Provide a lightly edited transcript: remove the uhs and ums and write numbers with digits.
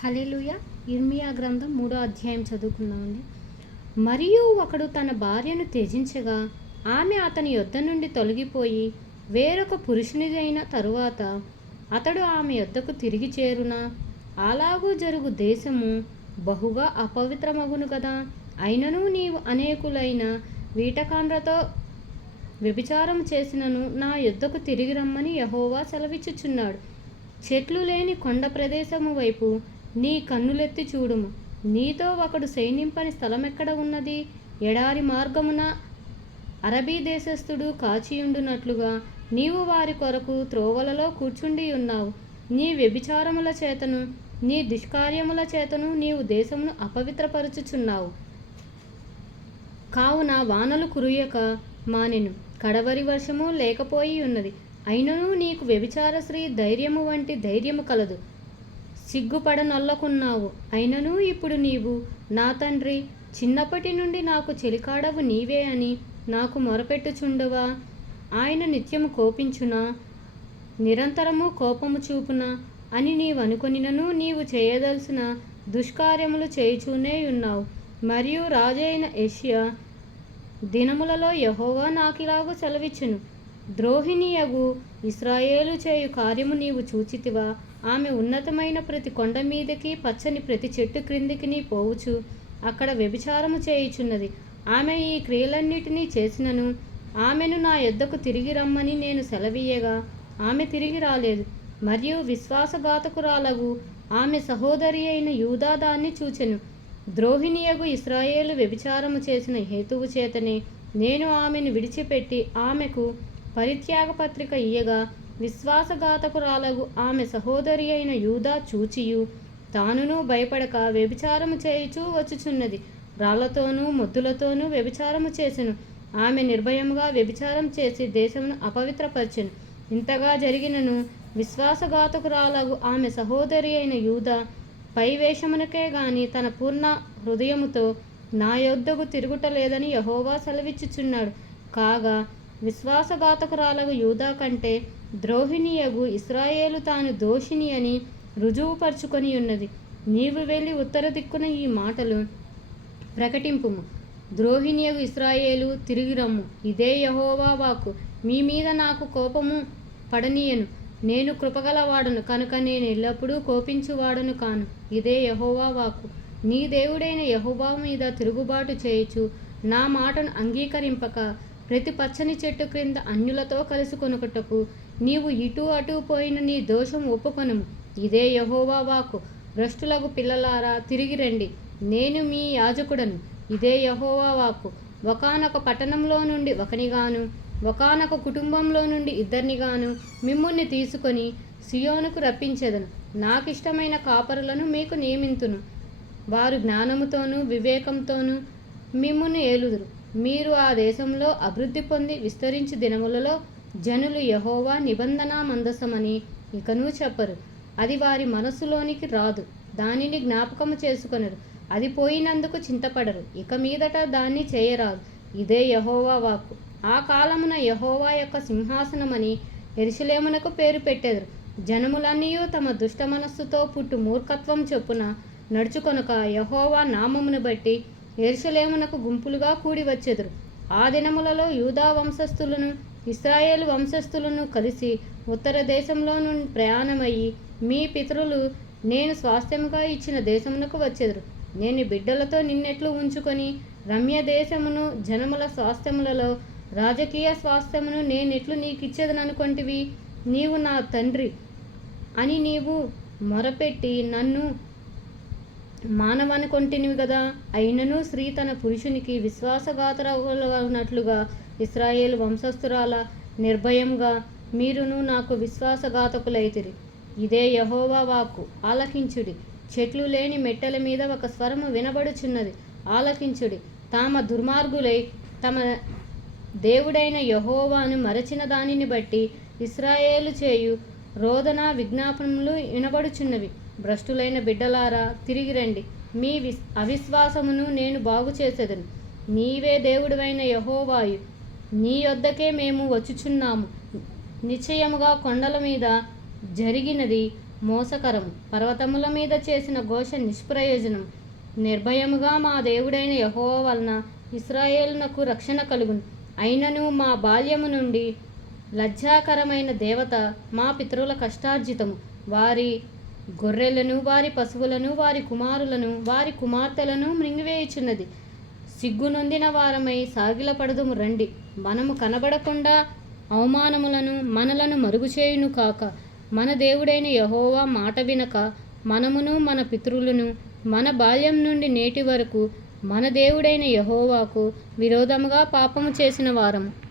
హల్లెలూయా. ఇర్మియా గ్రంథం 3వ అధ్యాయం చదువుకుందామండి. మరియు ఒకడు తన భార్యను త్యజించగా ఆమె అతని యొద్ద నుండి తొలగిపోయి వేరొక పురుషునిదైన తరువాత అతడు ఆమె యొద్దకు తిరిగి చేరునా? అలాగూ జరుగు దేశము బహుగా అపవిత్రమగును కదా. అయినను నీవు అనేకులైన వీటకాండ్రతో వ్యభిచారం చేసినను నా యొద్దకు తిరిగి రమ్మని యెహోవా సెలవిచ్చుచున్నాడు. చెట్లు లేని కొండ ప్రదేశము వైపు నీ కన్నులెత్తి చూడుము. నీతో ఒకడు శయనింపని స్థలమెక్కడ ఉన్నది? ఎడారి మార్గమున అరబీ దేశస్థుడు కాచియుండునట్లుగా నీవు వారి కొరకు త్రోవలలో కూర్చుండి ఉన్నావు. నీ వ్యభిచారముల చేతను నీ దుష్కార్యముల చేతను నీవు దేశమును అపవిత్రపరచుచున్నావు. కావున వానలు కురియక మానెను, కడవరి వర్షము లేకపోయి ఉన్నది. అయినను నీకు వ్యభిచార స్త్రీ ధైర్యము వంటి ధైర్యము కలదు. సిగ్గుపడనొల్లకున్నావు. అయినను ఇప్పుడు నీవు నా తండ్రి, చిన్నప్పటి నుండి నాకు చెలికాడవు నీవే అని నాకు మొరపెట్టుచుండువా? ఆయన నిత్యము కోపించునా? నిరంతరము కోపము చూపునా అని నీవనుకొనినను నీవు చేయదలసిన దుష్కార్యములు చేయుచూనే ఉన్నావు. మరియు రాజైన యోషియా దినములలో యెహోవా నాకిలాగు సెలవిచ్చెను. ద్రోహిణియగు ఇశ్రాయేలు చేయు కార్యము నీవు చూచితివా? ఆమె ఉన్నతమైన ప్రతి కొండ మీదకి పచ్చని ప్రతి చెట్టు క్రిందికి పోవుచు అక్కడ వ్యభిచారము చేయుచున్నది. ఆమె ఈ క్రియలన్నిటినీ చేసినను ఆమెను నా యొద్దకు తిరిగి రమ్మని నేను సెలవీయగా ఆమె తిరిగి రాలేదు. మరియు విశ్వాసఘాతకురాలగు ఆమె సహోదరి అయిన యూదా దాన్ని చూచెను. ద్రోహిణియగు ఇశ్రాయేలు వ్యభిచారము చేసిన హేతువు చేతనే నేను ఆమెను విడిచిపెట్టి ఆమెకు పరిత్యాగ పత్రిక ఇయ్యగా విశ్వాసఘాతకురాలగు ఆమె సహోదరి అయిన యూదా చూచియు తానును భయపడక వ్యభిచారము చేయుచూ వచ్చుచున్నది. రాళ్లతోనూ మొద్దులతోనూ వ్యభిచారము చేసెను. ఆమె నిర్భయముగా వ్యభిచారం చేసి దేశమును అపవిత్రపరచెను. ఇంతగా జరిగినను విశ్వాసఘాతకురాలగు ఆమె సహోదరి అయిన యూదా పై వేషమునకే గాని తన పూర్ణ హృదయముతో నా యొద్దకు తిరుగుటలేదని యెహోవా సెలవిచ్చుచున్నాడు. కాగా విశ్వాసఘాతకురాలగు యూదా కంటే ద్రోహిణియగు ఇశ్రాయేలు తాను దోషిని అని రుజువుపరుచుకొని ఉన్నది. నీవు వెళ్ళి ఉత్తర దిక్కున ఈ మాటలు ప్రకటింపుము. ద్రోహిణియగు ఇశ్రాయేలు, తిరిగి రమ్ము. ఇదే యెహోవా వాక్కు. మీ మీద నాకు కోపము పడనీయను. నేను కృపగలవాడను కనుక నేను ఎల్లప్పుడూ కోపించువాడను కాను. ఇదే యెహోవా వాక్కు. నీ దేవుడైన యెహోవా మీద తిరుగుబాటు చేయుచు నా మాటను అంగీకరింపక ప్రతి పచ్చని చెట్టు క్రింద అన్యులతో కలుసుకొనుటకు నీవు ఇటు అటు పోయిన నీ దోషం ఒప్పుకొనుము. ఇదే యెహోవా వాక్కు. భ్రష్టులకు పిల్లలారా, తిరిగి రండి. నేను మీ యాజకుడను. ఇదే యెహోవా వాక్కు. ఒకానొక పట్టణంలో నుండి ఒకనిగాను ఒకానొక కుటుంబంలో నుండి ఇద్దరినిగాను మిమ్ముని తీసుకొని సియోనుకు రప్పించెదను. నాకిష్టమైన కాపరులను మీకు నియమింతును. వారు జ్ఞానముతోనూ వివేకంతోనూ మిమ్మును ఏలుదురు. మీరు ఆ దేశంలో అభివృద్ధి పొంది విస్తరించు దినములలో జనులు యెహోవా నిబంధన మందసమని ఇకనూ చెప్పరు. అది వారి మనస్సులోనికి రాదు. దానిని జ్ఞాపకము చేసుకొనరు. అది పోయినందుకు చింతపడరు. ఇక మీదట దాన్ని చేయరాదు. ఇదే యెహోవా వాక్కు. ఆ కాలమున యెహోవా యొక్క సింహాసనమని యెరూషలేమునకు పేరు పెట్టెదరు. జనములన్నీయు తమ దుష్ట మనస్సుతో పుట్టు మూర్ఖత్వం చొప్పున నడుచుకొనక యెహోవా నామమును బట్టి యెరూషలేమునకు గుంపులుగా కూడి వచ్చెదరు. ఆ దినములలో యూదా వంశస్థులను ఇశ్రాయేలు వంశస్థులను కలిసి ఉత్తర దేశంలో నుండి ప్రయాణమయ్యి మీ పితరులు నేను స్వాస్థ్యముగా ఇచ్చిన దేశమునకు వచ్చెదరు. నేను బిడ్డలతో నిన్నెట్లు ఉంచుకొని రమ్య దేశమును జనముల స్వాస్థ్యములలో రాజకీయ స్వాస్థ్యమును నేనెట్లు నీకిచ్చేదననుకొంటివి? నీవు నా తండ్రి అని నీవు మొరపెట్టి నన్ను మానవనుకొంటినివి కదా. అయినను స్త్రీ తన పురుషునికి విశ్వాసఘాతకులగునట్లుగా ఇశ్రాయేలు వంశస్థురాల నిర్భయంగా మీరును నాకు విశ్వాసఘాతకులైతిరి. ఇదే యెహోవా వాక్కు. ఆలకించుడి. చెట్లు లేని మెట్టల మీద ఒక స్వరము వినబడుచున్నది. ఆలకించుడి. తామ దుర్మార్గులై తమ దేవుడైన యెహోవాను మరచిన దానిని బట్టి ఇశ్రాయేలు చేయు రోదన విజ్ఞాపనములు వినబడుచున్నవి. భ్రష్టులైన బిడ్డలారా, తిరిగి రండి. మీ అవిశ్వాసమును నేను బాగు చేసేదను. నీవే దేవుడవైన యెహోవాయు. నీ యొద్దకే మేము వచ్చుచున్నాము. నిశ్చయముగా కొండల మీద జరిగినది మోసకరము. పర్వతముల మీద చేసిన ఘోష నిష్ప్రయోజనం. నిర్భయముగా మా దేవుడైన యెహోవా వలన ఇశ్రాయేలునకు రక్షణ కలుగును. అయినను మా బాల్యము నుండి లజ్జాకరమైన దేవత మా పితరుల కష్టార్జితము. వారి గొర్రెలను, వారి పశువులను, వారి కుమారులను, వారి కుమార్తెలను మృంగివేయుచున్నది. సిగ్గునొందిన వారమై సాగిలపడదుము రండి. మనము కనబడకుండా అవమానములను మనలను మరుగుచేయును కాక. మన దేవుడైన యెహోవా మాట వినక మనమును మన పితరులను మన బాల్యం నుండి నేటి వరకు మన దేవుడైన యెహోవాకు విరోధముగా పాపము చేసిన వారము.